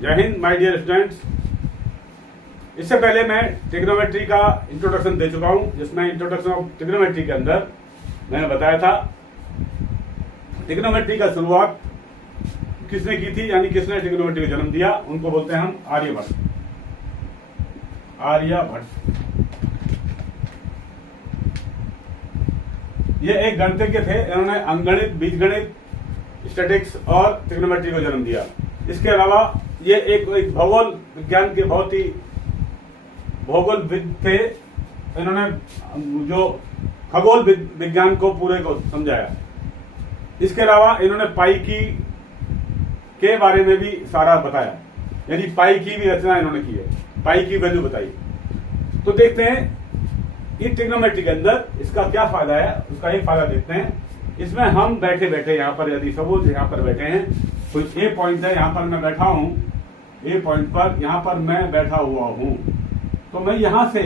जय Hind my dear students. इससे पहले मैं ट्रिग्नोमेट्री का इंट्रोडक्शन दे चुका हूं, जिसमें इंट्रोडक्शन ऑफ ट्रिग्नोमेट्री के अंदर मैंने बताया था ट्रिग्नोमेट्री का शुरुआत किसने की थी, यानी किसने ट्रिग्नोमेट्री को जन्म दिया। उनको बोलते हैं हम आर्यभट्ट। आर्यभट्ट ये एक गणितज्ञ थे। इन्होंने अंकगणित, बीजगणित, स्टैटिक्स और ट्रिग्नोमेट्री को जन्म दिया। इसके अलावा ये एक भूगोल विज्ञान के बहुत ही भौगोलविद थे। इन्होंने जो खगोल विज्ञान को पूरे को समझाया। इसके अलावा इन्होंने पाई की के बारे में भी सारा बताया, यानी पाई की भी रचना इन्होंने की है, पाई की वैल्यू बताई। तो देखते हैं इस ट्रिग्नोमेट्री के अंदर इसका क्या फायदा है, उसका एक फायदा देखते हैं। इसमें हम बैठे बैठे यहाँ पर, यदि सपोज यहाँ पर बैठे हैं, कुछ ए पॉइंट है, यहाँ पर मैं बैठा हूँ, ए पॉइंट पर यहाँ पर मैं बैठा हुआ हूँ, तो मैं यहाँ से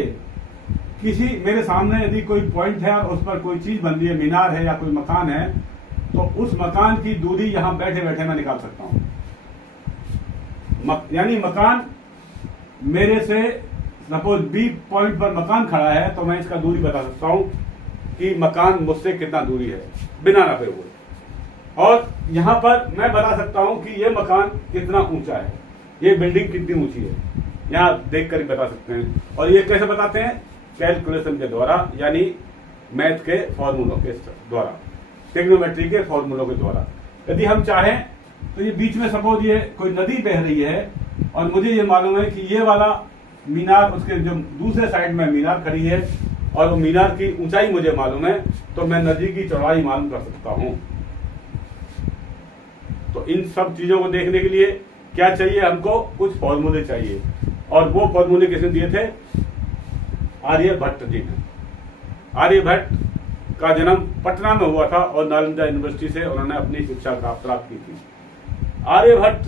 किसी मेरे सामने यदि कोई पॉइंट है और उस पर कोई चीज बन रही है, मीनार है या कोई मकान है, तो उस मकान की दूरी यहाँ बैठे बैठे मैं निकाल सकता हूँ। यानी मकान मेरे से सपोज बी पॉइंट पर मकान खड़ा है, तो मैं इसका दूरी बता सकता हूँ कि मकान मुझसे कितना दूरी है बिना नापे हुए। और यहाँ पर मैं बता सकता हूँ कि ये मकान कितना ऊंचा है, ये बिल्डिंग कितनी ऊंची है, यहाँ देख कर ही बता सकते हैं। और ये कैसे बताते हैं? कैलकुलेशन के द्वारा, यानी मैथ के फॉर्मूलों के द्वारा, ट्रिग्नोमेट्री के फॉर्मूलों के द्वारा। यदि हम चाहें तो ये बीच में सपोज ये कोई नदी बह रही है और मुझे ये मालूम है कि ये वाला मीनार, उसके जो दूसरे साइड में मीनार खड़ी है और वो मीनार की ऊंचाई मुझे मालूम है, तो मैं नदी की चौड़ाई मालूम कर सकता हूं। तो इन सब चीजों को देखने के लिए क्या चाहिए? हमको कुछ फॉर्मूले चाहिए, और वो फॉर्मूले किसने दिए थे? आर्यभट्ट जी ने। आर्यभट्ट का जन्म पटना में हुआ था और नालंदा यूनिवर्सिटी से उन्होंने अपनी शिक्षा प्राप्त की थी। आर्यभट्ट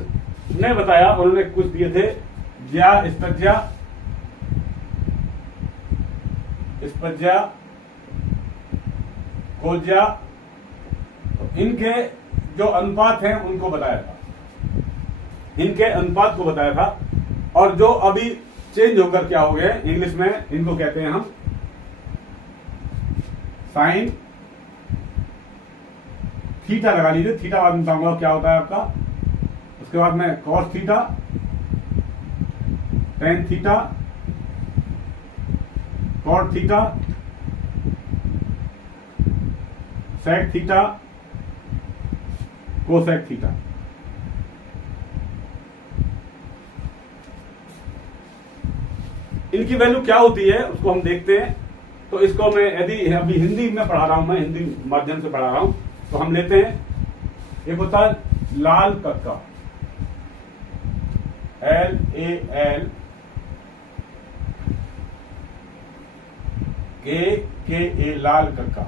ने बताया, उन्होंने कुछ दिए थे, स्पज्या, खोज्या, तो इनके जो अनुपात हैं उनको बताया था, इनके अनुपात को बताया था। और जो अभी चेंज होकर क्या हो गए इंग्लिश में, इनको कहते हैं हम साइन थीटा। लगा लीजिए, थीटा बाद में बताऊंगा क्या होता है आपका। उसके बाद में cos theta, tan theta, cot theta, sec theta, cosec theta. इनकी वैल्यू क्या होती है उसको हम देखते हैं। तो इसको मैं यदि अभी हिंदी में पढ़ा रहा हूं, मैं हिंदी माध्यम से पढ़ा रहा हूं, तो हम लेते हैं, एक होता है लाल कक्का, LAL KA, लाल कक्का।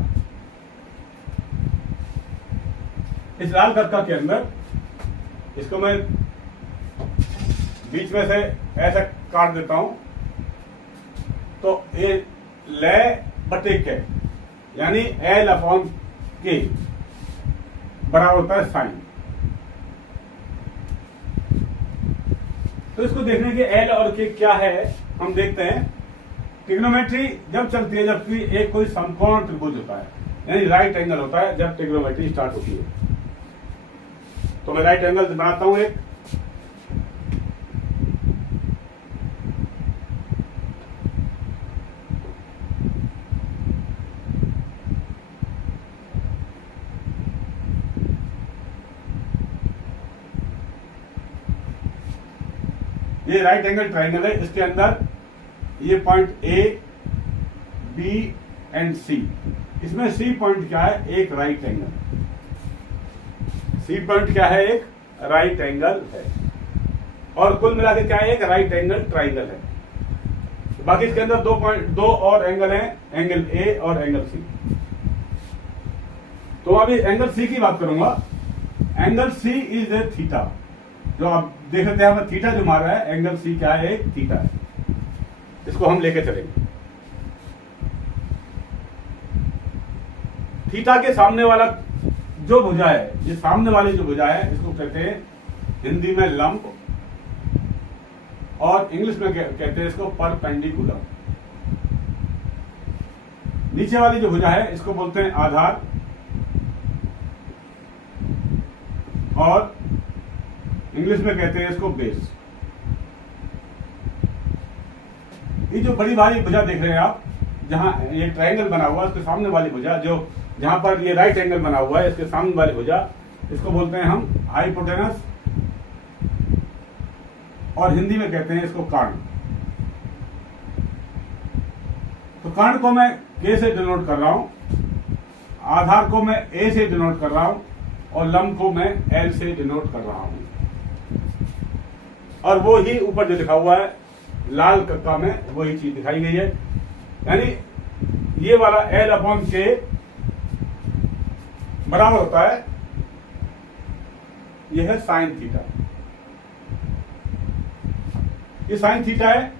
इस लाल कक्का के अंदर इसको मैं बीच में से ऐसे काट देता हूं, तो ये ले बटे के, यानी L/K बराबर होता है साइन। तो इसको देखने के L और K क्या है हम देखते हैं। ट्रिग्नोमेट्री जब चलती है, जबकि एक कोई समकोण त्रिभुज होता है, यानी राइट एंगल होता है, जब ट्रिग्नोमेट्री स्टार्ट होती है। तो मैं राइट एंगल बनाता हूं एक, ये राइट एंगल ट्राइंगल है। इसके अंदर ये point A, B and C, इसमें C पॉइंट क्या है? एक राइट एंगल। C पॉइंट क्या है? एक राइट एंगल है। और कुल मिलाकर क्या है? एक राइट एंगल ट्राइंगल है। बाकी इसके अंदर दो और एंगल हैं, एंगल A और एंगल C। तो अभी एंगल C की बात करूंगा। Angle C is a theta. जो आप देख सकते हैं, हमें थीटा जो मार रहा है, एंगल C क्या है? एक थीटा है। इसको हम लेके चलेंगे। थीटा के सामने वाला जो भुजा है, ये सामने वाली जो भुजा है, इसको कहते हैं हिंदी में लंब, और इंग्लिश में कहते हैं इसको परपेंडिकुलर। नीचे वाली जो भुजा है इसको बोलते हैं आधार, और इंग्लिश में कहते हैं इसको बेस। ये जो बड़ी वाली भुजा देख रहे हैं आप, जहां ये ट्रायंगल बना हुआ है उसके सामने वाली भुजा, जो जहां पर ये राइट एंगल बना हुआ है इसके सामने वाली भुजा, इसको बोलते हैं हम हाइपोटेनस, और हिंदी में कहते हैं इसको कर्ण। तो कर्ण को मैं के से डिनोट कर रहा हूं, आधार को मैं ए से डिनोट कर रहा हूं, और लंब को मैं एल से डिनोट कर रहा हूं। और वो ही ऊपर जो लिखा हुआ है लाल कक्का में वही चीज दिखाई गई है, यानी ये वाला एल अपॉन के बराबर होता है, यह है साइन थीटा। ये साइन थीटा है,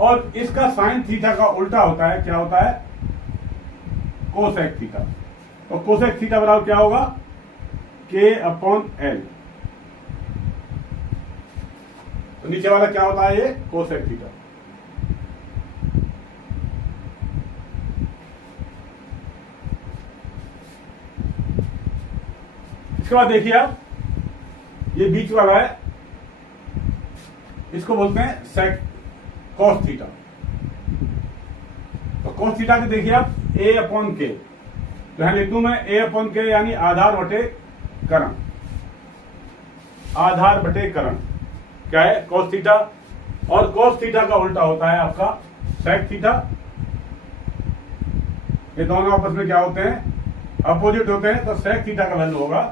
और इसका साइन थीटा का उल्टा होता है, क्या होता है, कोसेक थीटा। तो कोसेक थीटा बराबर क्या होगा, के अपॉन एल। तो नीचे वाला क्या होता है, ये कोसेक थीटा। इसके बाद देखिए आप, ये बीच वाला है, इसको बोलते हैं सेक कॉस थीटा। तो कॉस थीटा के देखिए आप ए अपॉन के, तो यहां लिख दूं मैं ए अपॉन के, यानी आधार बटे करण। आधार बटे करण क्या है, कॉस थीटा। और कॉस थीटा का उल्टा होता है आपका सेक थीटा। ये दोनों आपस में क्या होते हैं, अपोजिट होते हैं। तो सेक थीटा का वैल्यू होगा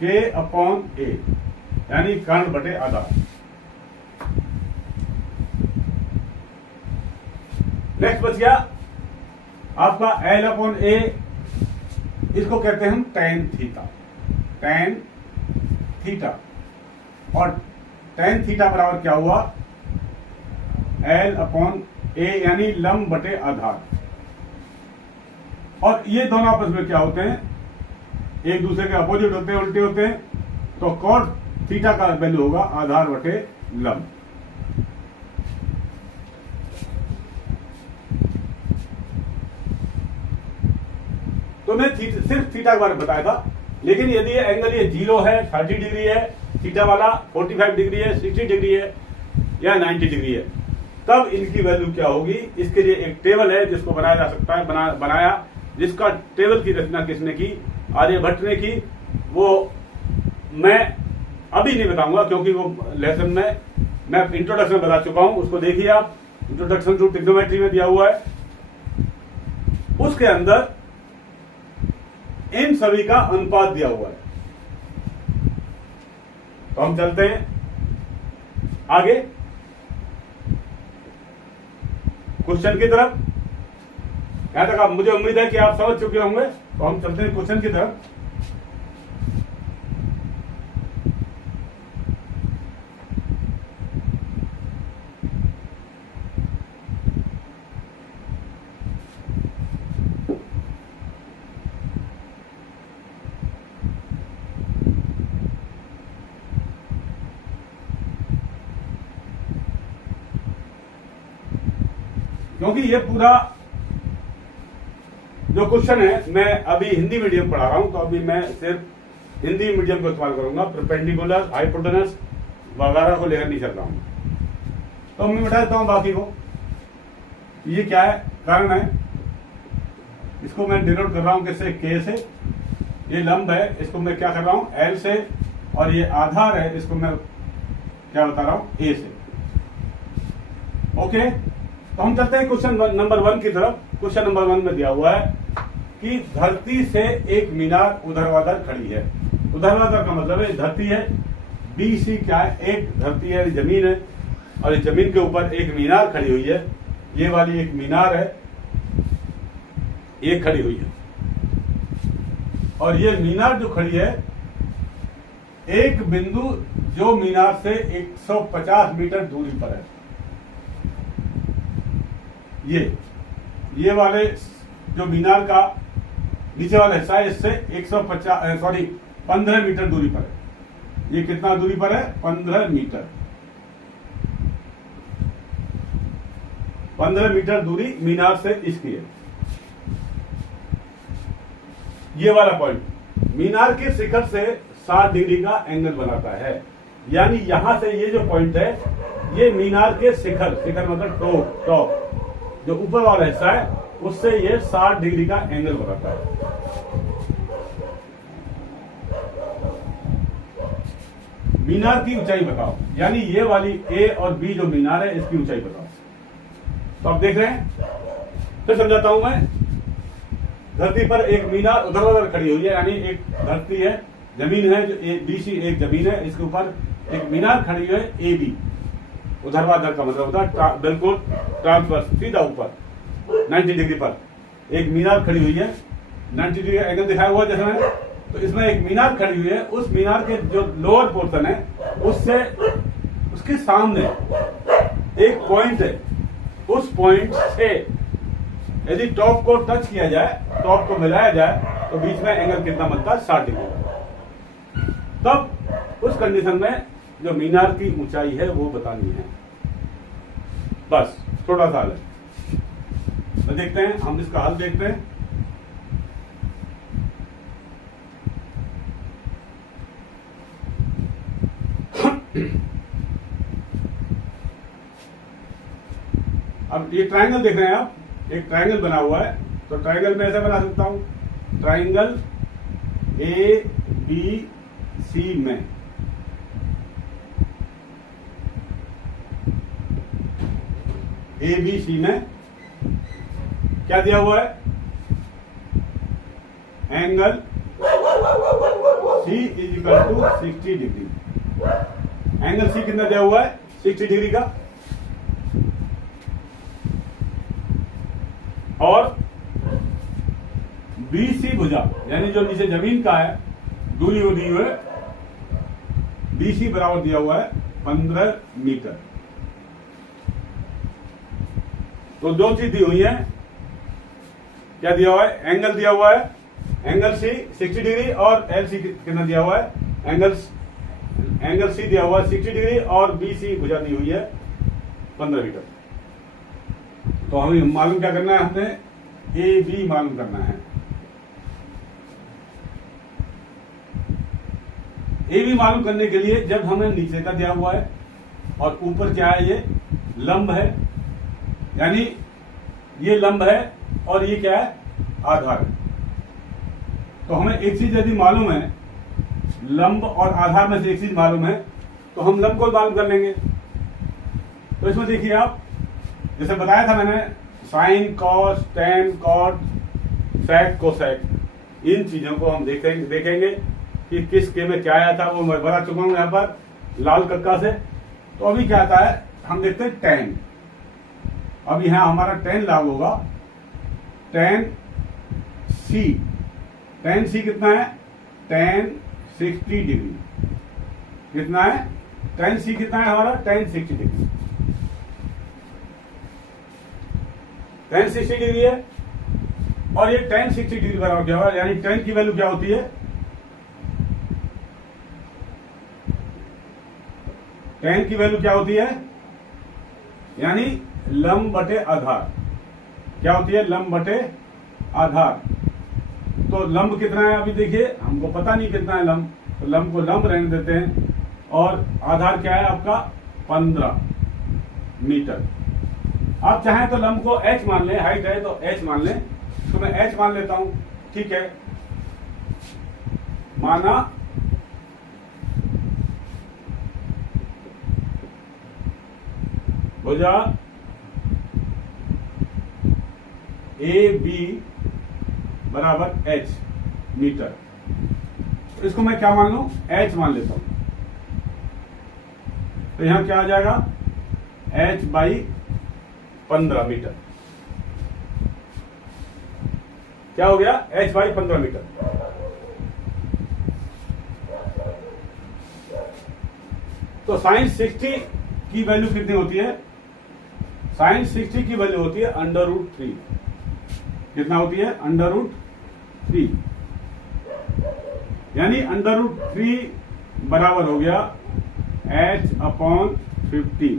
के अपॉन ए, यानी कर्ण बटे आधार। नेक्स्ट बच गया आपका एल अपॉन ए, इसको कहते हैं हम टेन थीटा। टेन थीटा, और टेन थीटा बराबर क्या हुआ, एल अपॉन ए, यानी लंब बटे आधार। और ये दोनों आपस में क्या होते हैं, एक दूसरे के अपोजिट होते हैं, उल्टे होते हैं। तो कॉस थीटा का वैल्यू होगा आधार बटे लंब। तो मैं सिर्फ थीटा के बारे में बताया था, लेकिन यदि ये एंगल ये 0 है, 30 डिग्री है, थीटा वाला 45 डिग्री है, 60 डिग्री है, या 90 डिग्री है, तब इनकी वैल्यू क्या होगी। इसके लिए एक टेबल है जिसको बनाया जा सकता है, बनाया जिसका टेबल की रचना किसने की, आर्यभट्ट ने की। वो मैं अभी नहीं बताऊंगा, क्योंकि वो लेसन में मैं इंट्रोडक्शन में बता चुका हूं, उसको देखिए आप, इंट्रोडक्शन टू ट्रिग्नोमेट्री में दिया हुआ है। उसके अंदर इन सभी का अनुपात दिया हुआ है। तो हम चलते हैं आगे क्वेश्चन की तरफ। यहां तक आप, मुझे उम्मीद है कि आप समझ चुके होंगे। तो हम चलते हैं क्वेश्चन की तरफ। क्योंकि ये पूरा जो क्वेश्चन है, मैं अभी हिंदी मीडियम पढ़ा रहा हूं, तो अभी मैं सिर्फ हिंदी मीडियम को इस्तेमाल करूंगा, परपेंडिकुलर, हाइपोटेनस वगैरह को लेकर नहीं चल रहा हूं। तो मैं बता देता हूं बाकी को। ये क्या है, कर्ण है, इसको मैं डिनोट कर रहा हूं किससे, के से। ये लंब है, इसको मैं क्या कर रहा हूं, एल से। और ये आधार है, इसको मैं क्या बता रहा हूं, ए से। ओके, तो हम चलते हैं क्वेश्चन नंबर 1 की तरफ। क्वेश्चन नंबर 1 में दिया हुआ है कि धरती से एक मीनार ऊर्ध्वाधर खड़ी है। ऊर्ध्वाधर का मतलब है धरती है, बीसी क्या है, एक धरती है, जमीन है, और इस जमीन के ऊपर एक मीनार खड़ी हुई है। ये वाली एक मीनार है, ये खड़ी हुई है। और ये मीनार जो खड़ी है, एक बिंदु जो मीनार से 150 मीटर दूरी पर है। ये वाले जो मीनार का नीचे वाला हिस्सा है, इससे 15 मीटर दूरी पर है। ये कितना दूरी पर है? 15 मीटर। 15 मीटर दूरी मीनार से इसकी है। ये वाला पॉइंट मीनार के शिखर से 60 डिग्री का एंगल बनाता है। यानी यहां से ये जो पॉइंट है, ये मीनार के शिखर, शिखर मतलब टॉप, जो ऊपर वाला हिस्सा है, उससे ये 60 डिग्री का एंगल बनाता है। मीनार की ऊंचाई बताओ, यानी ये वाली ए और बी जो मीनार है, इसकी ऊंचाई बताओ। तो आप देख रहे हैं, फिर समझाता हूं मैं। धरती पर एक मीनार उधर खड़ी हुई है, यानी एक धरती है, जमीन है, जो BC एक जमीन है, इसके ऊपर एक मीनार खड़ी है AB। ऊर्ध्वाधर का मतलब होता है बिल्कुल ट्रांसवर्स, सीधा ऊपर 90 डिग्री पर एक मीनार खड़ी हुई है। 90 डिग्री एंगल दिखाया हुआ जैसे मैंने। तो इसमें एक मीनार खड़ी हुई है, उस मीनार के जो लोअर पोर्शन है, उससे उसके सामने एक पॉइंट है। उस पॉइंट से यदि टॉप को टच किया जाए, टॉप को मिलाया जाए, तो बीच में एंगल कितना बनता है? 60 डिग्री। तब उस कंडीशन में जो मीनार की ऊंचाई है वो बतानी है। बस छोटा सा हल है। तो देखते हैं, हम इसका हल देखते हैं। अब ये ट्रायंगल देख रहे हैं आप, एक ट्रायंगल बना हुआ है। तो ट्रायंगल में ऐसे बना सकता हूं, ट्रायंगल ABC में ABC में क्या दिया हुआ है? Angle C = 60 degree. Angle C कितना दिया हुआ है? 60 डिग्री का। और BC भुजा, यानी जो नीचे जमीन का है, दूरी वो दी हुई है, BC बराबर दिया हुआ है 15 मीटर। तो दो चीज दी हुई है। क्या दिया हुआ है? एंगल दिया हुआ है, एंगल C 60 डिग्री, और LC कितना दिया हुआ है? एंगल C दिया हुआ है 60 डिग्री, और BC भुजा दी हुई है 15 मीटर। तो हमें मालूम क्या करना है? हमें AB मालूम करना है। AB मालूम करने के लिए, जब हमें नीचे का दिया हुआ है और ऊपर क्या है? ये लंब है, यानी ये लंब है और ये क्या है? आधार है। तो हमें एक चीज यदि मालूम है, लंब और आधार में से एक चीज मालूम है, तो हम लंब को मालूम कर लेंगे। तो इसमें देखिए आप, जैसे बताया था मैंने, साइन, कॉस, टेन, कॉट, सेक, कोसेक, इन चीजों को हम देखेंगे कि किस के में क्या आया था। वो मैं बता चुका हूं यहां पर लाल कक्का से। तो अभी क्या आता है? हम देखते हैं टेन। अब यहां हमारा टेन लागू होगा। टेन सी कितना है? Ten 60 degree. कितना है? टेन सी कितना है हमारा? Ten 60 degree. टेन 60 डिग्री है, और ये टेन 60 डिग्री बराबर क्या होगा? यानी टेन की वैल्यू क्या होती है? टेन की वैल्यू क्या होती है? यानी लंब बटे आधार। क्या होती है? लंब बटे आधार। तो लंब कितना है? अभी देखिए, हमको पता नहीं कितना है लंब, तो लंब को लंब रहने देते हैं। और आधार क्या है आपका? 15 मीटर। आप चाहें तो लंब को h मान लें, हाइट है तो h मान लें। तो मैं h मान लेता हूं, ठीक है। माना भुजा AB बराबर h मीटर। तो इसको मैं क्या मान लूं? h मान लेता हूं। तो यहां क्या आ जाएगा? h/15 metre. क्या हो गया? h/15 metre. तो साइन 60 की वैल्यू कितनी होती है? साइन 60 की वैल्यू होती है √3। कितना होती है? √3। यानी √3 बराबर हो गया h/15।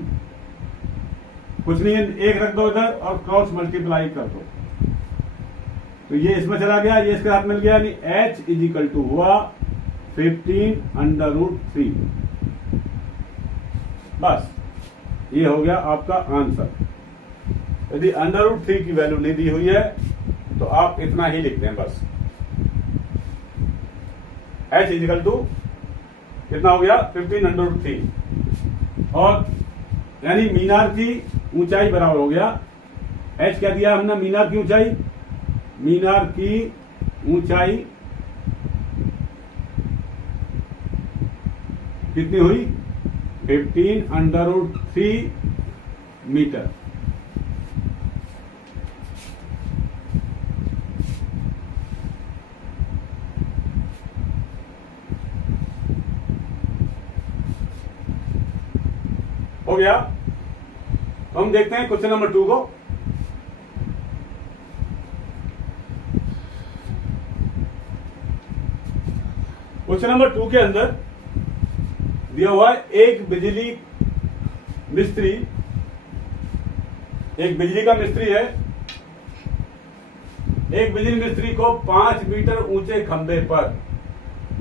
कुछ नहीं है, एक रख दो इधर और क्रॉस मल्टीप्लाई कर दो, तो ये इसमें चला गया, ये इसके साथ मिल गया, यानी h = हुआ 15√3। बस ये हो गया आपका आंसर। यदि √3 की वैल्यू नहीं दी हुई है तो आप इतना ही लिखते हैं बस। h = कितना हो गया 15√3, और यानी मीनार की ऊंचाई बराबर हो गया, h क्या दिया हमने, मीनार की ऊंचाई, मीनार की ऊंचाई कितनी हुई 15√3 मीटर। हो गया। तो हम देखते हैं क्वेश्चन नंबर 2 को। क्वेश्चन नंबर 2 के अंदर दिया हुआ है एक बिजली का मिस्त्री है। एक बिजली मिस्त्री को 5 मीटर ऊंचे खंभे पर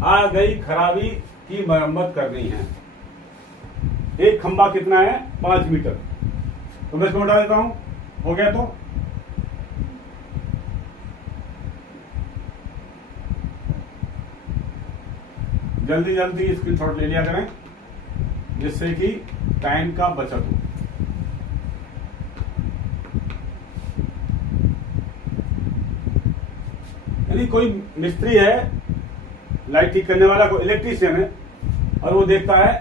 आ गई खराबी की मरम्मत करनी है। एक खंभा कितना है 5 मीटर, तो मैं इसको उठा देता हूं। हो गया, तो जल्दी जल्दी स्क्रीनशॉट ले लिया करें जिससे कि टाइम का बचत हो। यानी कोई मिस्त्री है, लाइट ठीक करने वाला, कोई इलेक्ट्रीशियन है, और वो देखता है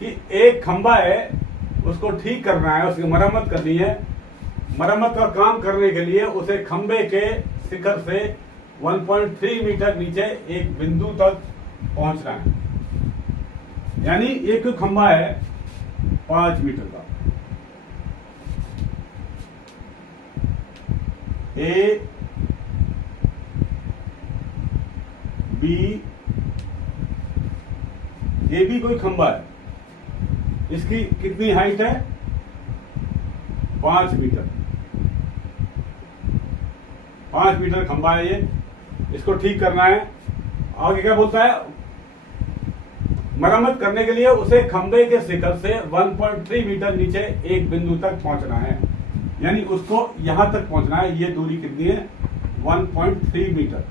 कि एक खंभा है, उसको ठीक करना है, उसकी मरम्मत करनी है। मरम्मत का काम करने के लिए उसे खंभे के शिखर से 1.3 मीटर नीचे एक बिंदु तक पहुंचना है। यानी एक खंभा है 5 मीटर का, ए बी कोई खंभा है, इसकी कितनी हाइट है 5 मीटर। 5 मीटर खंभा है ये, इसको ठीक करना है। आगे क्या बोलता है, मरम्मत करने के लिए उसे खंभे के शिखर से 1.3 मीटर नीचे एक बिंदु तक पहुंचना है। यानी उसको यहां तक पहुंचना है। ये दूरी कितनी है 1.3 मीटर।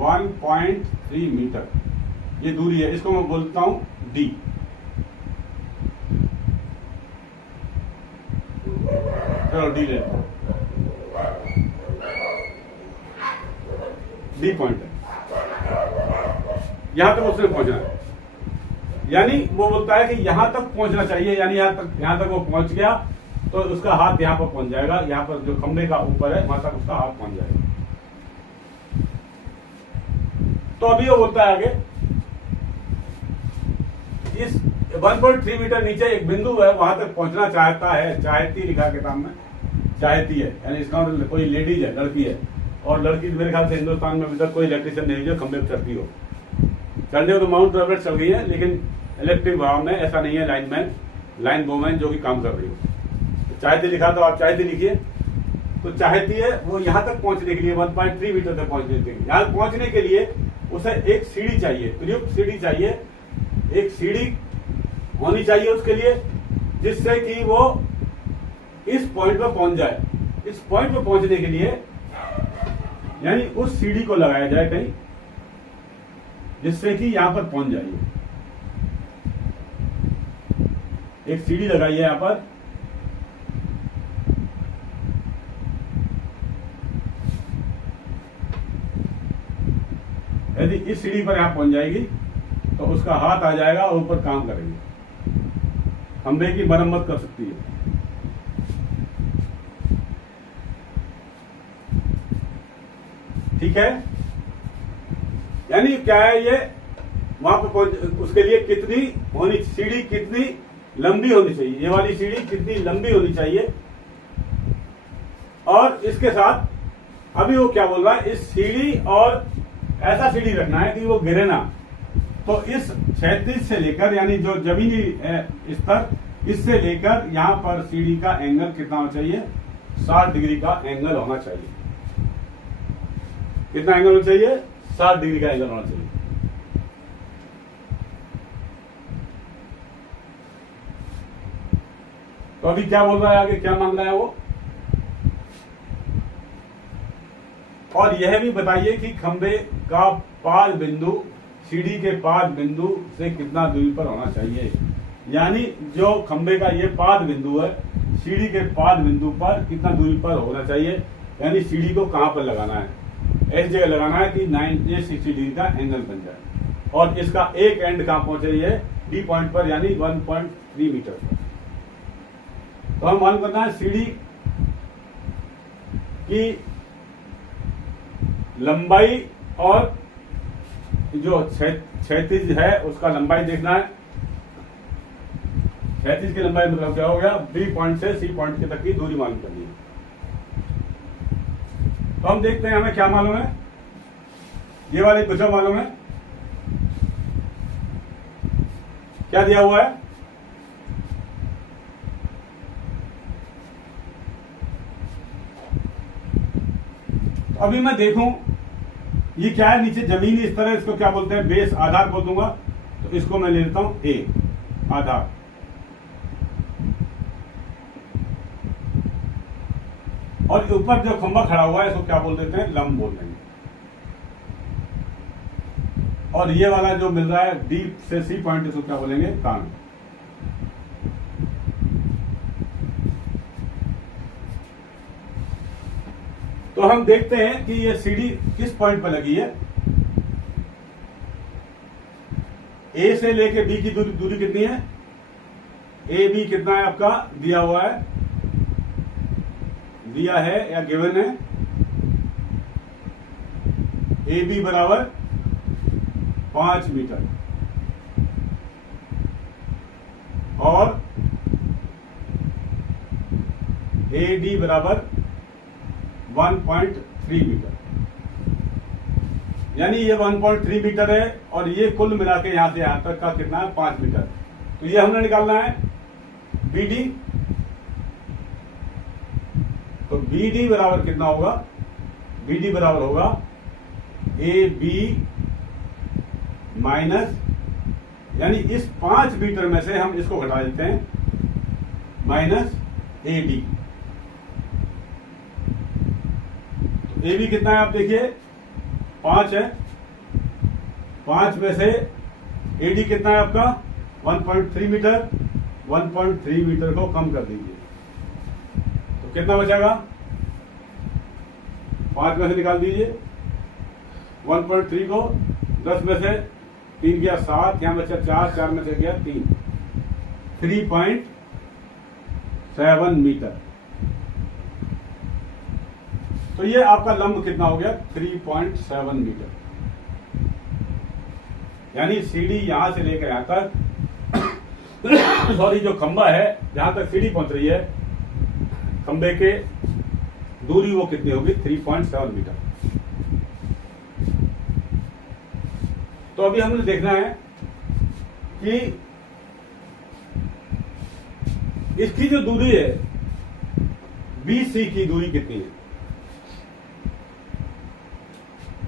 1.3 मीटर ये दूरी है, इसको मैं बोलता हूं डी। चलो डी लेता हूं, डी पॉइंट है, यहां तक उसने पहुंचना है। यानी वो बोलता है कि यहां तक पहुंचना चाहिए, यानी यहां तक वो पहुंच गया तो उसका हाथ यहां पर पहुंच जाएगा, यहां पर जो खंभे का ऊपर है वहां तक उसका हाथ पहुंच जाएगा। तो अभी वो बोलता है आगे, इस 1.3 मीटर नीचे एक बिंदु है, वहां तक पहुंचना चाहता है, चाहती लिखा किताब में, चाहती है, यानी इसका मतलब कोई लेडीज है, लड़की है। और लड़की मेरे ख्याल से हिंदुस्तान में अभी तक कोई इलेक्ट्रिशियन नहीं जो खंभे पर चढ़ती हो। चढ़ने हो तो माउंट एवरेस्ट चल गई है, लेकिन इलेक्ट्रिक भाव में ऐसा नहीं है, लाइन वोमैन जो कि काम कर रही हो। तो चाहती लिखा तो आप चाहती लिखिए। तो चाहती है वो यहां तक पहुंचने के लिए 1.3 मीटर तक पहुंचने के लिए, यहां पहुंचने के लिए उसे एक सीढ़ी चाहिए, प्रयुक्त सीढ़ी चाहिए, एक सीढ़ी होनी चाहिए उसके लिए, जिससे कि वो इस पॉइंट पर पहुंच जाए। इस पॉइंट पर पहुंचने के लिए यानी उस सीढ़ी को लगाया जाए कहीं, जिससे कि यहां पर पहुंच जाइए। एक सीढ़ी लगाइए यहां पर, यदि इस सीढ़ी पर यहां पहुंच जाएगी तो उसका हाथ आ जाएगा और ऊपर काम करेगी, खंभे की मरम्मत कर सकती है। ठीक है, यानी क्या है ये, वहां पर उसके लिए कितनी होनी, सीढ़ी कितनी लंबी होनी चाहिए, ये वाली सीढ़ी कितनी लंबी होनी चाहिए, और इसके साथ अभी वो क्या बोल रहा है, इस सीढ़ी और ऐसा सीढ़ी रखना है कि वो गिरे ना। तो इस 36 से लेकर, यानी जो जमीनी स्तर, इससे लेकर यहां पर सीढ़ी का एंगल कितना होना चाहिए, 60 डिग्री का एंगल होना चाहिए। कितना एंगल होना चाहिए, 60 डिग्री का एंगल होना चाहिए। तो अभी क्या बोल रहा है, आगे क्या मांग रहा है वो, और यह भी बताइए कि खंबे का पाद बिंदु सीढ़ी के पाद बिंदु से कितना दूरी पर होना चाहिए। यानी जो खंबे का ये पाद बिंदु है, सीढ़ी के पाद बिंदु पर कितना दूरी पर होना चाहिए, यानी सीढ़ी को कहां पर लगाना है, ऐसी जगह लगाना है कि 60 डिग्री का एंगल बन जाए। और इसका एक एंड कहां पहुंचे, ये डी पॉइंट पर, यानी 1.3 मीटर पर। तो हम मालूम करना है सीढ़ी की लंबाई और जो 36 है उसका लंबाई देखना है। 36 की लंबाई मतलब क्या हो गया, बी पॉइंट से सी पॉइंट के तक की दूरी मालूम करनी है। तो हम देखते हैं हमें क्या मालूम है, ये वाले कुछ मालूम है, क्या दिया हुआ है, तो अभी मैं देखूं ये क्या है, नीचे जमीनी स्तर है, इसको क्या बोलते हैं, बेस, आधार बोल दूंगा। तो इसको मैं ले लेता हूं ए, आधार। और ऊपर जो खंभा खड़ा हुआ है इसको क्या बोल देते हैं, लंब बोल देंगे। और ये वाला जो मिल रहा है डी से सी पॉइंट, इसको क्या बोलेंगे, कान। तो हम देखते हैं कि ये सीढ़ी किस पॉइंट पर लगी है। ए से लेके बी की दूरी कितनी है, ए बी कितना है आपका दिया हुआ है, दिया है या गिवन है, ए बी बराबर 5 मीटर और ए डी बराबर 1.3 मीटर। यानी ये 1.3 मीटर है और ये कुल मिला के यहां से यहां तक का कितना है, 5 मीटर। तो ये हमने निकालना है बी डी। तो बी डी बराबर कितना होगा, बी डी बराबर होगा ए बी माइनस, यानी इस 5 मीटर में से हम इसको घटा देते हैं, minus A D. A B कितना है आप देखिए, 5 है, 5 में से ए डी कितना है आपका 1.3 मीटर, 1.3 मीटर को कम कर दीजिए तो कितना बचेगा, 5 में से निकाल दीजिए 1.3 को, 10 में से 3 गया 7, यहां बचा 4, 4 में से गया 3, 3.7 मीटर। तो ये आपका लंब कितना हो गया, 3.7 मीटर। यानी सीढ़ी यहां से लेकर यहां तक सॉरी जो खंबा है जहां तक सीढ़ी पहुंच रही है, खंबे के दूरी वो कितनी होगी, 3.7 मीटर। तो अभी हमें देखना है कि इसकी जो दूरी है बीसी की दूरी कितनी है,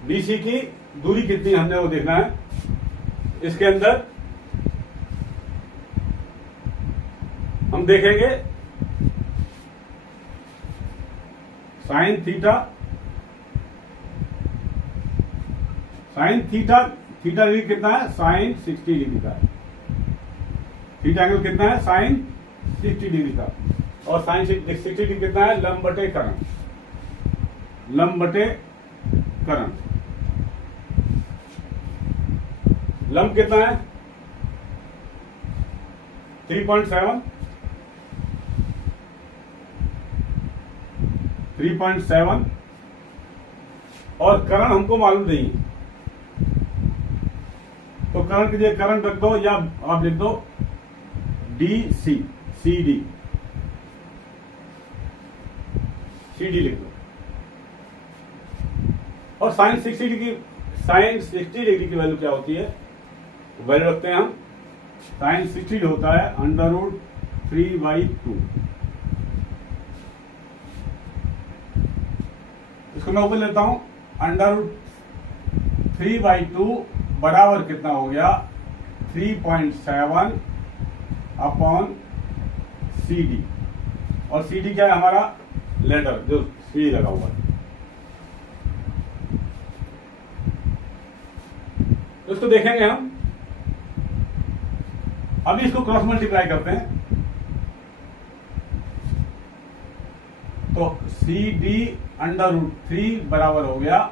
बीसी की दूरी कितनी हमने वो देखना है। इसके अंदर हम देखेंगे sine theta, sine theta, theta degree कितना है, साइन 60 डिग्री का है। थीटा एंगल कितना है, साइन 60 डिग्री का। और साइन 60 डिग्री कितना है, लंब बटे करण, लंब बटे करण। लंब कितना है 3.7, 3.7 और करण हमको मालूम नहीं है, तो करण के लिए करण रख दो या आप लिख दो D C, C D, C D लिख दो। और साइन 60 डिग्री की वैल्यू क्या होती है, वैल्यू रखते हैं हम। साइन 60 होता है √3/2। इसको मैं ऊपर लेता हूं, √3/2 बराबर कितना हो गया, 3.7 अपॉन CD। और CD क्या है हमारा, लेटर जो CD लगा हुआ है। तो इसको देखेंगे हम। अभी इसको क्रॉस मल्टीप्लाई करते हैं, तो CD √3 बराबर हो गया,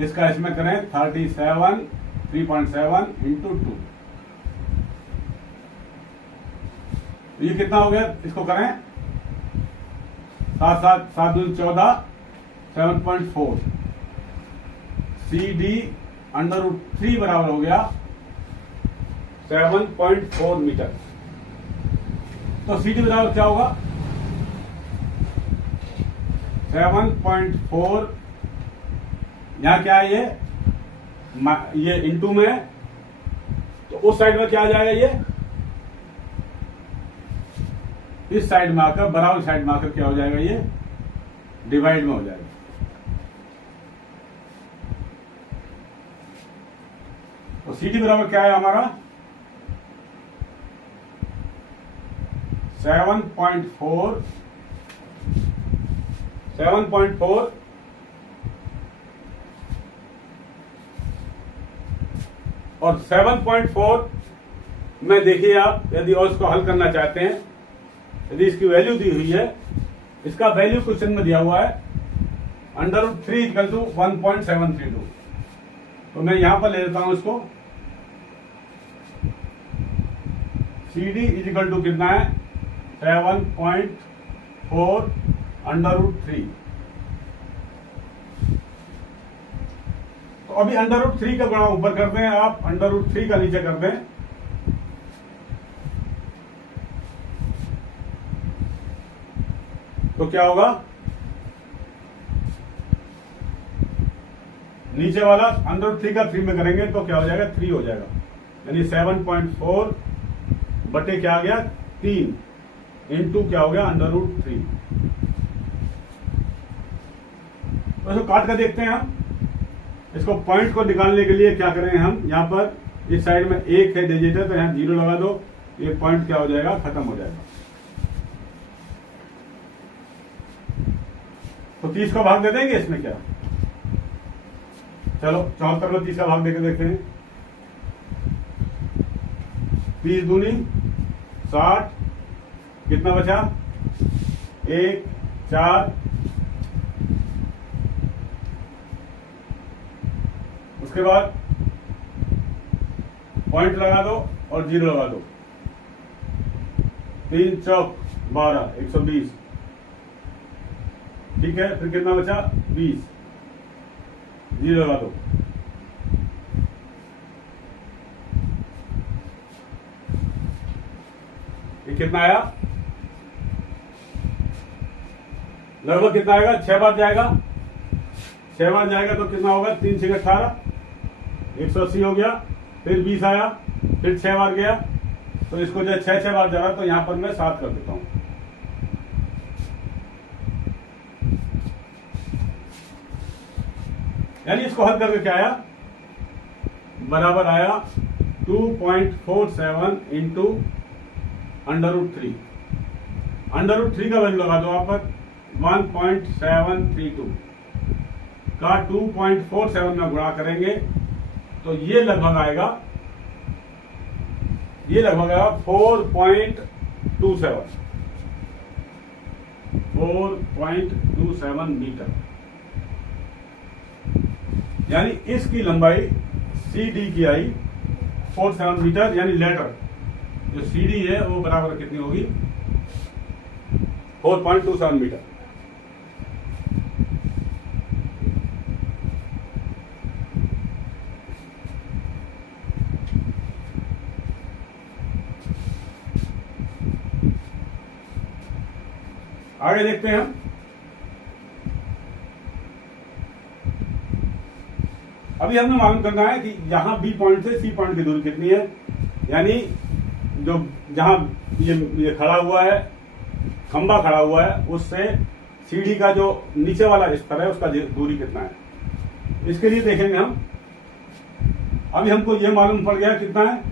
इसका इसमें करें 3.7 इंटू 2। ये कितना हो गया, इसको करें 7 7 7 2 14, 7.4। CD √3 बराबर हो गया 7.4 मीटर। तो CD बराबर क्या होगा, 7.4, यहां क्या है, ये इंटू में है, तो उस साइड में क्या आ जाएगा, ये इस साइड में आकर, बराबर साइड में आकर क्या हो जाएगा, ये डिवाइड में हो जाएगा। तो CD बराबर क्या है हमारा, 7.4 और 7.4 में देखिए आप, यदि और इसको हल करना चाहते हैं, यदि इसकी वैल्यू दी हुई है, इसका वैल्यू क्वेश्चन में दिया हुआ है √3 = 1.732। तो मैं यहां पर ले लेता हूं इसको, CD = कितना है, 7.4 √3। तो अभी √3 का गुणा ऊपर करते हैं, आप √3 का नीचे करते हैं, तो क्या होगा, नीचे वाला √3 का 3 में करेंगे तो क्या हो जाएगा, 3 हो जाएगा। यानी 7.4 बटे क्या आ गया, 3 इंटू क्या हो गया, √3। तो इसको काट कर देखते हैं हम। इसको पॉइंट को निकालने के लिए क्या करेंगे हम, यहां पर इस साइड में 1 है डिजिट है, तो यहां 0 लगा दो, ये पॉइंट क्या हो जाएगा, खत्म हो जाएगा। तो 30 का भाग दे देंगे इसमें क्या, चलो 74 में 30 का भाग देकर देखते हैं। 30 दूनी 60, कितना बचा, 1 4, उसके बाद पॉइंट लगा दो और 0 लगा दो, 3 चौक 12, 120, ठीक है। फिर कितना बचा, 20, 0 लगा दो, ये कितना आया, लगभग कितना आएगा, 6 बार जाएगा। 6 बार जाएगा तो कितना होगा, 3 6 18, 180 हो गया। फिर 20 आया, फिर 6 बार गया, तो इसको जो 6 बार जा रहा, तो यहां पर मैं 7 कर देता हूं। यानी इसको हल करके क्या आया, बराबर आया 2.47 इंटू √3। √3 का वैल्यू लगा दो आप पर, 1.732 का 2.47 में गुणा करेंगे तो ये लगभग आएगा 4.27 मीटर। यानी इसकी लंबाई CD की आई 47 मीटर, यानी लेटर जो CD है वो बराबर कितनी होगी, 4.27 मीटर। आगे देखते हैं हम। अभी हमें मालूम करना है कि यहाँ बी पॉइंट से सी पॉइंट की दूरी कितनी है, यानी जो जहां ये खड़ा हुआ है, खंबा खड़ा हुआ है, उससे सीढ़ी का जो नीचे वाला स्तर है उसका दूरी कितना है। इसके लिए देखेंगे हम। अभी हमको ये मालूम पड़ गया कितना है,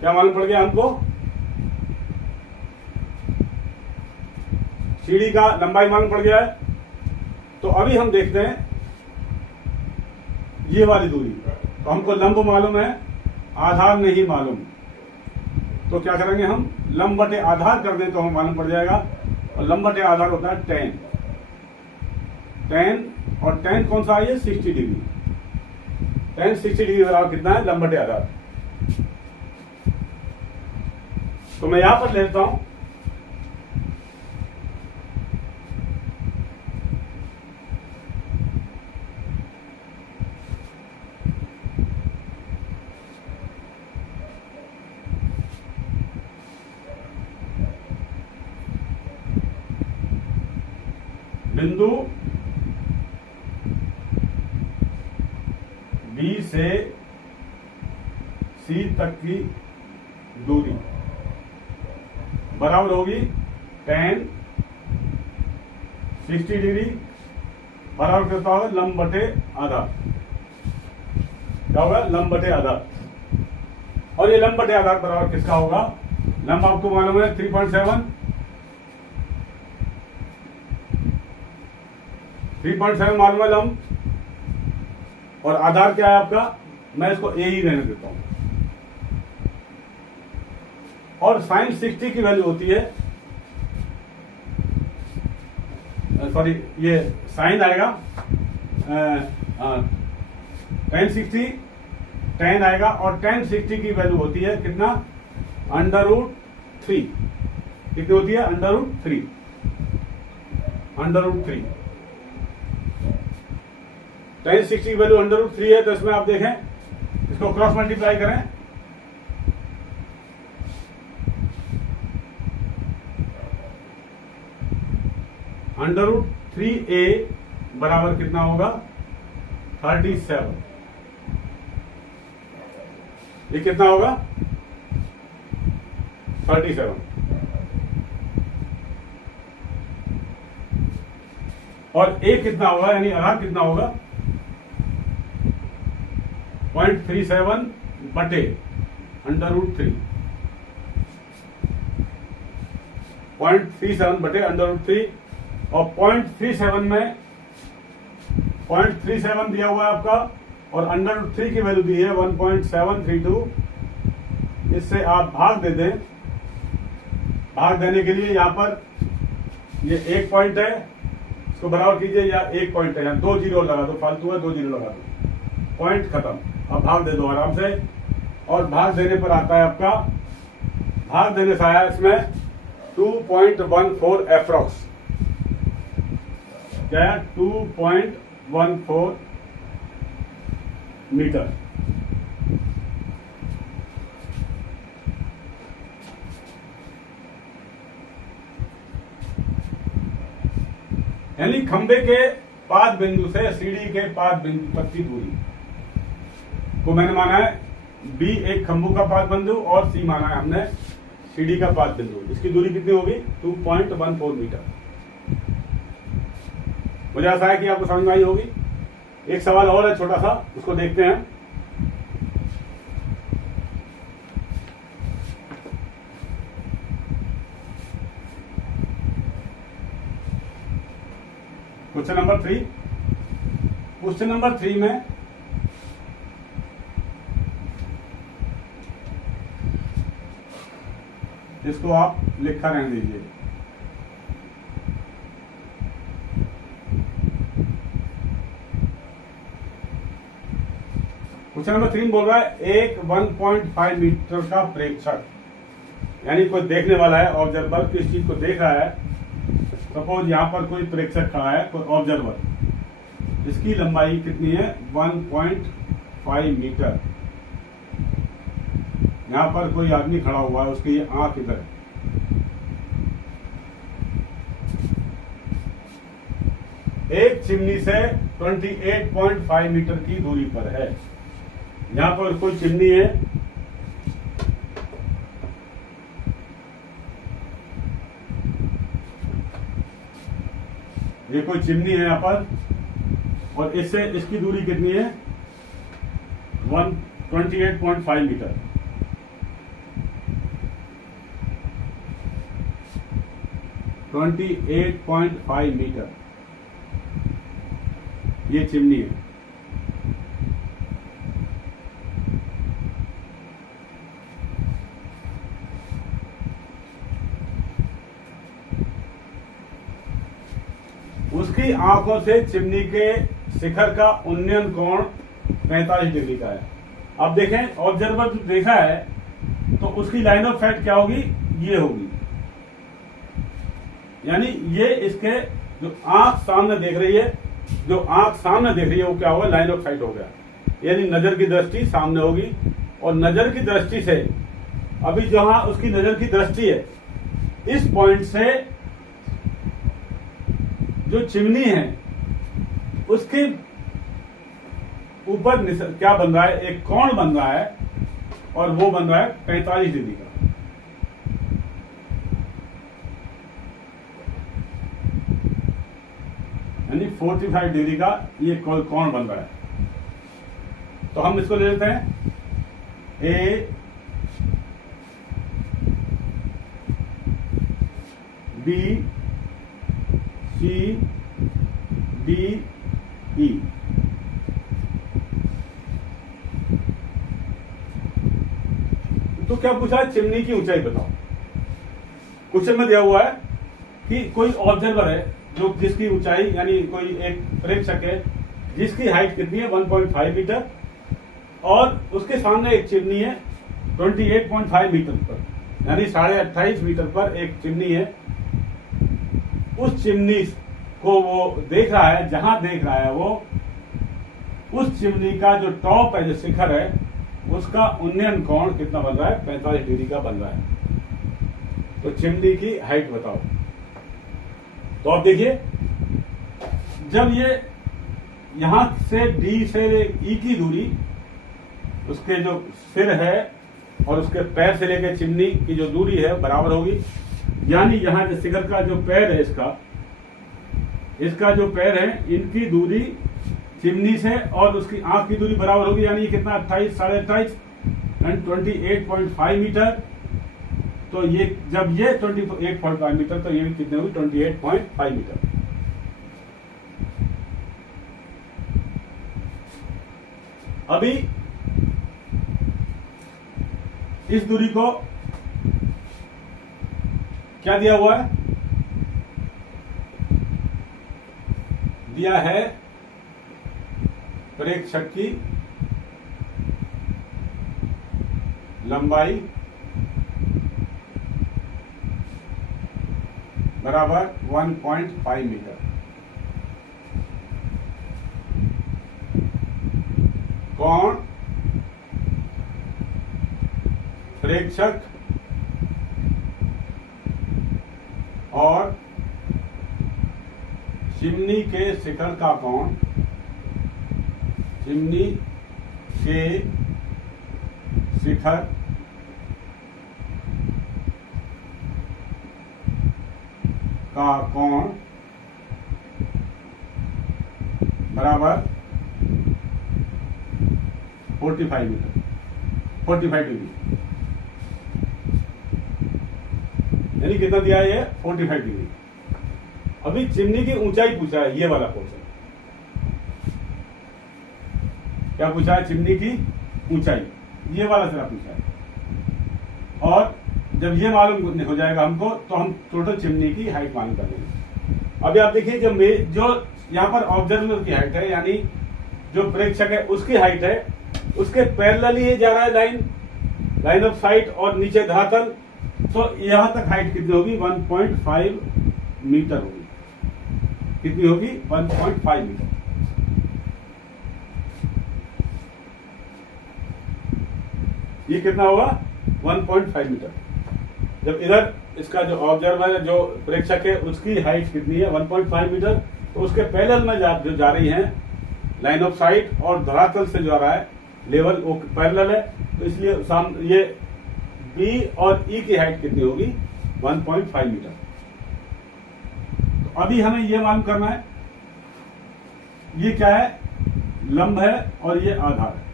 क्या मालूम पड़ गया हमको, सीढ़ी का लंबाई मालूम पड़ गया है। तो अभी हम देखते हैं ये वाली दूरी। तो हमको लंब मालूम है, आधार नहीं मालूम। तो क्या करेंगे हम, लंब बटे आधार कर दें तो हमें मालूम पड़ जाएगा। और लंब बटे आधार होता है tan। और tan कौन सा है, 60 डिग्री। tan 60 डिग्री बराबर कितना है, लंब बटे आधार। तो मैं यहां पर लेता हूं बिंदु B से C तक की दूरी बराबर होगी tan 60 डिग्री बराबर करता होगा लंब बटे आधा। क्या होगा, लंब बटे आधा। और ये लंब बटे आधार बराबर किसका होगा, लंब आपको मालूम है 3.7 मालूम है लंब। और आधार क्या है आपका, मैं इसको ए ही रहने देता हूं। और sin 60 की वैल्यू होती है, सॉरी ये साइन आएगा tan आएगा। और tan 60 की वैल्यू होती है कितना, √3। कितनी होती है, √3। tan 60 की वैल्यू √3 है। तो इसमें आप देखें, इसको क्रॉस मल्टीप्लाई करें, √3a बराबर कितना होगा, 37। ये कितना होगा, 37। और a कितना होगा, यानी आधार कितना होगा, 0.37 बटे √3। 0.37 बटे √3। और 0.37 में 0.37 दिया हुआ है आपका, और √3 की वैल्यू दी है 1.732। इससे आप भाग दे दें। भाग देने के लिए यहाँ पर ये एक पॉइंट है, इसको बराबर कीजिए, या एक पॉइंट है, यहाँ 2 जीरो लगा दो, फालतू है 2 जीरो लगा दो, पॉइंट खत्म। अब भाग दे दो आराम से। और भाग देने पर आता है आपका, भाग देने से आया इसमें 2.14 एप्रोक्स। क्या है, 2.14 मीटर। यानी खंबे के पाद बिंदु से सीढ़ी के पाद बिंदु तक की दूरी को मैंने माना है B एक खंभों का पाद बिंदु, और C माना है हमने सीढ़ी का पाद बिंदु। इसकी दूरी कितनी होगी, 2.14 मीटर। मुझे आशा है कि आपको समझ में आई होगी। एक सवाल और है छोटा सा, उसको देखते हैं। Question number 3। क्वेश्चन नंबर 3 में इसको आप लिखा रहने दीजिए। क्वेश्चन नंबर 3 बोल रहा है, एक 1.5 मीटर का प्रेक्षक, यानी कोई देखने वाला है, ऑब्जर्वर किस चीज को देख रहा है। सपोज यहां पर कोई प्रेक्षक खड़ा है, कोई ऑब्जर्वर, इसकी लंबाई कितनी है, 1.5 मीटर। यहां पर कोई आदमी खड़ा हुआ है, उसकी ये आंख इधर है। एक चिमनी से 28.5 मीटर की दूरी पर है। यहां पर कोई चिमनी है, ये कोई चिमनी है यहां पर, और इससे इसकी दूरी कितनी है 128.5 मीटर। ट्वेंटी 8.5 मीटर ये चिमनी है। उसकी आंखों से चिमनी के शिखर का उन्नयन कोण 45 डिग्री का है। अब देखें, ऑब्जर्वर जो देखा है तो उसकी लाइन ऑफ साइट क्या होगी, ये होगी, यानी ये इसके जो आंख सामने देख रही है, जो आंख सामने देख रही है वो क्या होगा, लाइन ऑफ साइट हो गया, यानी नजर की दृष्टि सामने होगी। और नजर की दृष्टि से अभी जहां उसकी नजर की दृष्टि है, इस पॉइंट से जो चिमनी है उसके ऊपर क्या बन रहा है, एक कोण बन रहा है, और वो बन रहा है 45 डिग्री का। यानी 45 डिग्री का ये कोण बन रहा है। तो हम इसको ले लेते हैं A B C D E. तो क्या पूछा है, चिमनी की ऊंचाई बताओ। क्वेश्चन में दिया हुआ है कि कोई ऑब्जर्वर है जो जिसकी ऊंचाई, यानी कोई एक प्रेक्षक है जिसकी हाइट कितनी है 1.5 मीटर, और उसके सामने एक चिमनी है 28.5 मीटर पर, यानी 28.5 मीटर पर एक चिमनी है। उस चिमनी को वो देख रहा है, जहां देख रहा है वो उस चिमनी का जो टॉप है, जो शिखर है, उसका उन्नयन कोण कितना बन रहा है, 45 डिग्री का बन रहा है। तो चिमनी की हाइट बताओ। तो आप देखिए, जब ये यहां से डी से ई की दूरी, उसके जो सिर है और उसके पैर से लेकर चिमनी की जो दूरी है बराबर होगी, यानी यहां जो शिखर का जो पैर है, इसका जो पैर है, इनकी दूरी चिमनी से और उसकी आंख की दूरी बराबर होगी, यानी ये कितना 28, 28.5 एंड 28.5 मीटर। तो ये जब ये 28.5 मीटर, तो ये भी कितने होगी 28.5 मीटर। अभी इस दूरी को क्या दिया हुआ है, दिया है प्रेक्षक की लंबाई बराबर 1.5 मीटर। कोण प्रेक्षक और चिमनी के शिखर का कोण, चिमनी के शिखर का कोण बराबर 45 मीटर, 45 डिग्री, यानी कितना दिया है ये 45 डिग्री। अभी चिमनी की ऊंचाई पूछा है, ये वाला क्वेश्चन क्या पूछा है, चिमनी की ऊंचाई, ये वाला सिरा पूछा है। और जब ये मालूम हो जाएगा हमको, तो हम टोटल चिमनी की हाइट मालूम कर लेंगे। अभी आप देखिए, जो यहाँ पर ऑब्जर्वर की हाइट है, यानी जो प्रेक्षक है उसकी हाइट है, उसके पैरेलल ही जा रहा है लाइन ऑफ साइट और नीचे धरातल, तो यहां तक हाइट कितनी होगी 1.5 मीटर होगी। कितनी होगी 1.5 मीटर। ये कितना होगा 1.5 मीटर। जब इधर इसका जो ऑब्जर्वर है, जो प्रेक्षक है, उसकी हाइट कितनी है 1.5 मीटर, तो उसके पैरेलल में जो जा रही है लाइन ऑफ साइट और धरातल से जो आ रहा है लेवल वो पैरेलल है, तो इसलिए ये बी और ई की हाइट कितनी होगी 1.5 मीटर। तो अभी हमें ये मालूम करना है ये क्या है, लंब है और ये आधार है।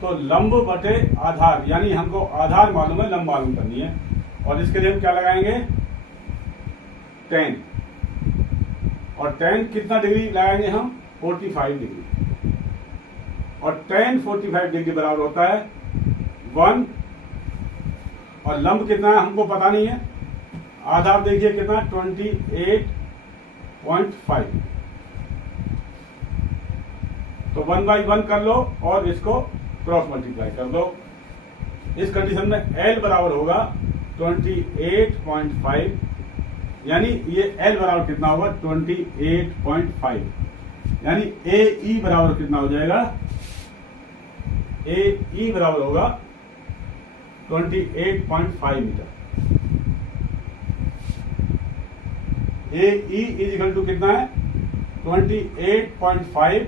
तो लंब बटे आधार, यानी हमको आधार मालूम है, लंब मालूम करनी है, और इसके लिए हम क्या लगाएंगे tan, और tan कितना डिग्री लगाएंगे हम 45 डिग्री, और tan 45 डिग्री बराबर होता है 1, और लंब कितना है हमको पता नहीं है, आधार देखिए कितना 28.5, तो 1/1 कर लो और इसको क्रॉस मल्टीप्लाई कर दो। इस कंडीशन में L बराबर होगा 28.5, यानी ये L बराबर कितना होगा 28.5, यानी AE बराबर कितना हो जाएगा, AE बराबर होगा 28.5 metre. AE is equal to कितना है 28.5,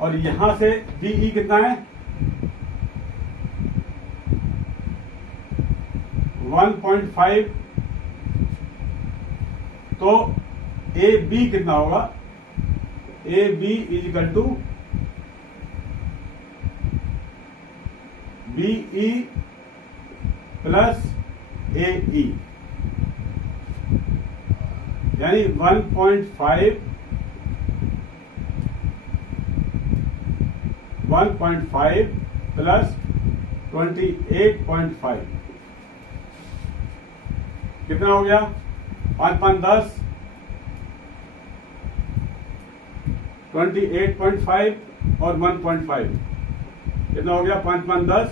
और यहां से BE कितना है 1.5, तो AB कितना होगा, AB is equal to BE plus AE, यानी 1.5 प्लस 28.5 कितना हो गया, 5 5 10, 28.5 और 1.5 कितना हो गया, 5 5 10,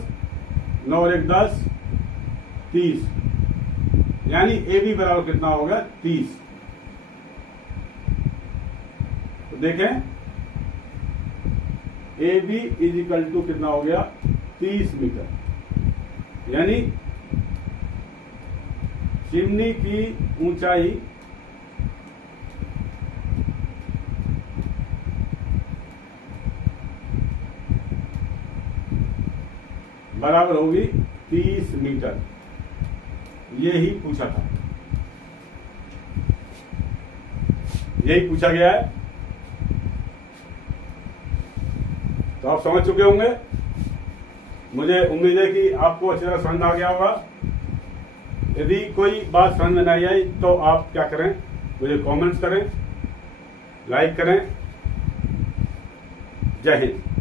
9 और 1 10, 30, यानी AB बराबर कितना होगा 30। तो देखें AB इज इक्वल टू कितना हो गया 30 मीटर, यानी चिमनी की ऊंचाई बराबर होगी 30 मीटर। यही पूछा था, यही पूछा गया है, तो आप समझ चुके होंगे। मुझे उम्मीद है कि आपको अच्छी तरह समझ में आ गया होगा। यदि कोई बात समझ में नहीं आई तो आप क्या करें, मुझे कमेंट्स करें, लाइक करें। जय हिंद।